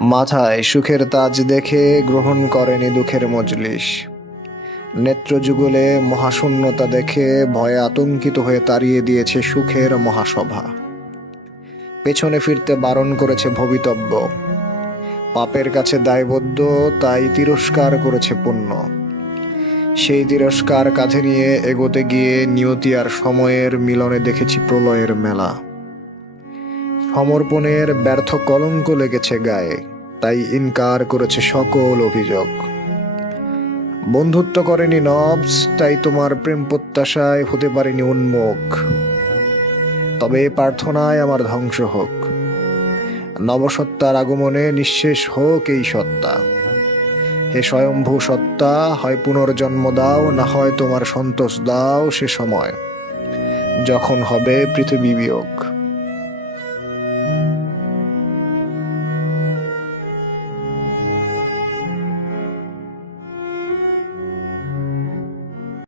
মাথায় সুখের তাজ দেখে গ্রহণ করেনি দুঃখের মজলিস। নেত্রযুগলে মহাশূন্যতা দেখে ভয়ে আতঙ্কিত হয়ে তাড়িয়ে দিয়েছে সুখের মহাসভা। পেছনে ফিরতে বারণ করেছে ভবিতব্য। পাপের কাছে দায়বদ্ধ, তাই তিরস্কার করেছে পুণ্য। সেই তিরস্কার কাঁধে নিয়ে এগোতে গিয়ে নিয়তি আর সময়ের মিলনে দেখেছি প্রলয়ের মেলা। সমর্পণের ব্যর্থ কলঙ্ক লেগেছে গায়ে, তাই ইনকার করেছে সকল অভিযোগ। বন্ধুত্ব করেনি নবস, তাই তোমার প্রেম প্রত্যাশায় হতে পারেনি উন্মুখ। তবে এ প্রার্থনায় আমার ধ্বংস হোক, নবসত্তার আগমনে নিঃশেষ হোক এই সত্তা। হে স্বয়ম্ভূ সত্তা, হয় পুনর্জন্ম দাও, না হয় তোমার সন্তোষ দাও সে সময়, যখন হবে পৃথিবী বিয়োগ।